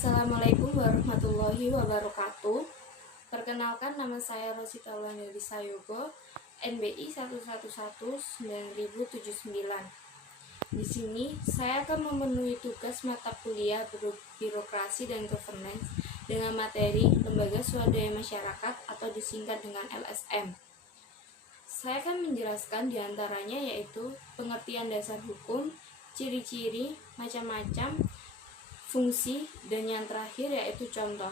Assalamualaikum warahmatullahi wabarakatuh. Perkenalkan, nama saya Rosita Wulandari Sayogo, NBI 1119079. Di sini saya akan memenuhi tugas mata kuliah birokrasi dan governance dengan materi Lembaga Swadaya Masyarakat atau disingkat dengan LSM. Saya akan menjelaskan diantaranya yaitu pengertian dasar hukum, ciri-ciri, macam-macam, fungsi, dan yang terakhir yaitu contoh.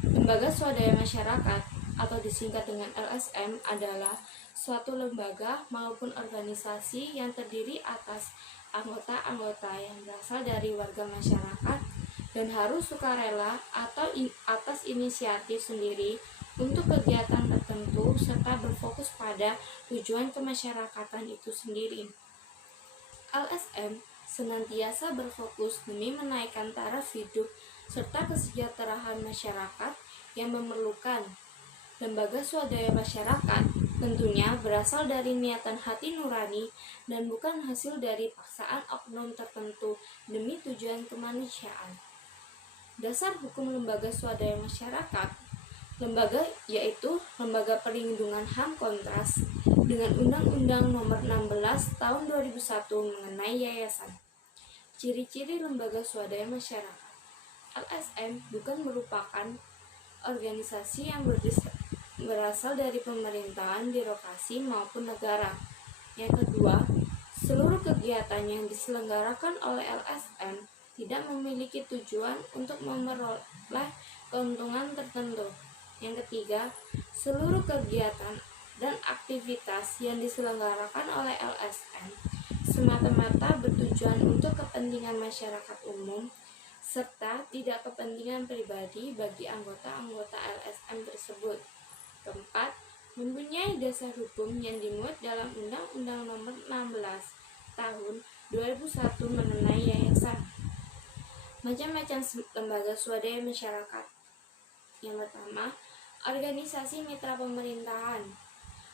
Lembaga Swadaya Masyarakat atau disingkat dengan LSM adalah suatu lembaga maupun organisasi yang terdiri atas anggota-anggota yang berasal dari warga masyarakat dan harus sukarela atau atas inisiatif sendiri untuk kegiatan tertentu serta berfokus pada tujuan kemasyarakatan itu sendiri. LSM senantiasa berfokus demi menaikkan taraf hidup serta kesejahteraan masyarakat yang memerlukan. Lembaga Swadaya Masyarakat tentunya berasal dari niatan hati nurani dan bukan hasil dari paksaan oknum tertentu demi tujuan kemanusiaan. Dasar hukum Lembaga Swadaya Masyarakat. Lembaga yaitu Lembaga Perlindungan HAM kontras dengan Undang-Undang Nomor 16 Tahun 2001 mengenai yayasan. Ciri-ciri Lembaga Swadaya Masyarakat. LSM bukan merupakan organisasi yang berasal dari pemerintahan, birokrasi maupun negara. Yang kedua, seluruh kegiatan yang diselenggarakan oleh LSM tidak memiliki tujuan untuk memperoleh keuntungan tertentu. Yang ketiga, seluruh kegiatan dan aktivitas yang diselenggarakan oleh LSM semata-mata bertujuan untuk kepentingan masyarakat umum serta tidak kepentingan pribadi bagi anggota-anggota LSM tersebut. Keempat, mempunyai dasar hukum yang dimuat dalam Undang-Undang Nomor 16 Tahun 2001 mengenai yayasan. Macam-macam lembaga swadaya masyarakat. Yang pertama, organisasi mitra pemerintahan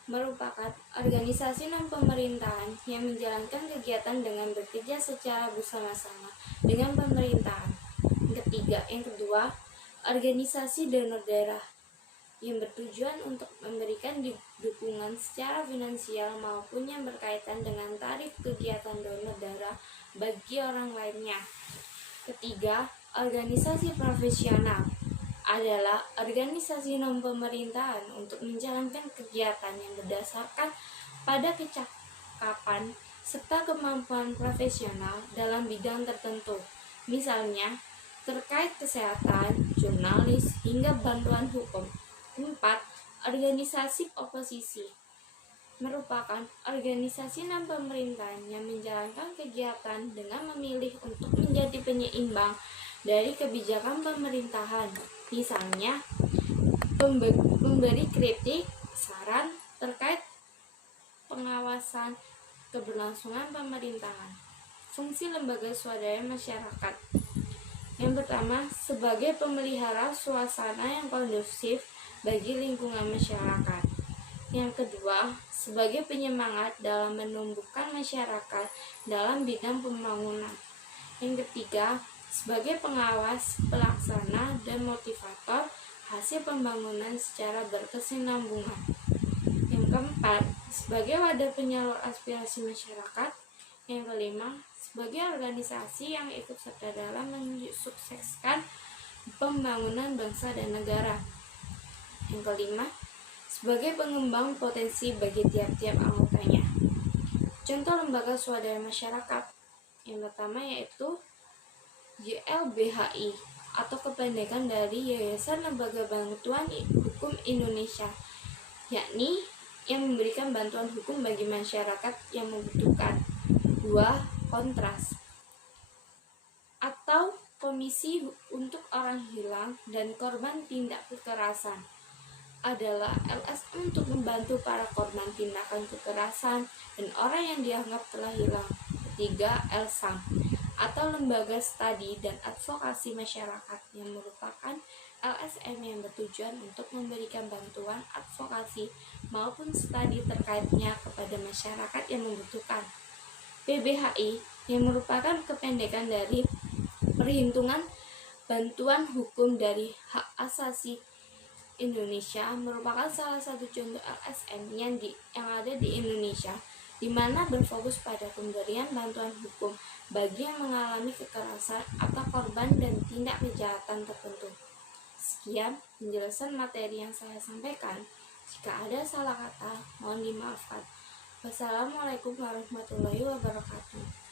merupakan organisasi non-pemerintahan yang menjalankan kegiatan dengan bekerja secara bersama-sama dengan pemerintahan. Yang kedua, organisasi donor daerah yang bertujuan untuk memberikan dukungan secara finansial maupun yang berkaitan dengan tarif kegiatan donor darah bagi orang lainnya. Ketiga, organisasi profesional adalah organisasi non-pemerintahan untuk menjalankan kegiatan yang berdasarkan pada kecakapan serta kemampuan profesional dalam bidang tertentu, misalnya terkait kesehatan, jurnalis, hingga bantuan hukum. 4. Organisasi oposisi merupakan organisasi non-pemerintahan yang menjalankan kegiatan dengan memilih untuk menjadi penyeimbang dari kebijakan pemerintahan, misalnya memberi kritik, saran terkait pengawasan keberlangsungan pemerintahan. Fungsi lembaga swadaya masyarakat. Yang pertama, sebagai pemelihara suasana yang kondusif bagi lingkungan masyarakat. Yang kedua, sebagai penyemangat dalam menumbuhkan masyarakat dalam bidang pembangunan. Yang ketiga, sebagai pengawas, pelaksana, dan motivator hasil pembangunan secara berkesinambungan. Yang keempat, sebagai wadah penyalur aspirasi masyarakat. Yang kelima, sebagai organisasi yang ikut serta dalam mensukseskan pembangunan bangsa dan negara. Yang kelima, sebagai pengembang potensi bagi tiap-tiap anggotanya. Contoh lembaga swadaya masyarakat. Yang pertama yaitu YLBHI atau kependekan dari Yayasan Lembaga Bantuan Hukum Indonesia, yakni yang memberikan bantuan hukum bagi masyarakat yang membutuhkan. 2. Kontras atau Komisi untuk Orang Hilang dan Korban Tindak Kekerasan adalah LSM untuk membantu para korban tindakan kekerasan dan orang yang dianggap telah hilang. 3. LSAM atau Lembaga Studi dan Advokasi Masyarakat yang merupakan LSM yang bertujuan untuk memberikan bantuan advokasi maupun studi terkaitnya kepada masyarakat yang membutuhkan. PBHI yang merupakan kependekan dari Perhimpunan Bantuan hukum dari hak asasi Indonesia merupakan salah satu contoh LSM yang ada di Indonesia, di mana berfokus pada pemberian bantuan hukum bagi yang mengalami kekerasan atau korban dan tindak kejahatan tertentu. Sekian penjelasan materi yang saya sampaikan. Jika ada salah kata, mohon dimaafkan. Wassalamualaikum warahmatullahi wabarakatuh.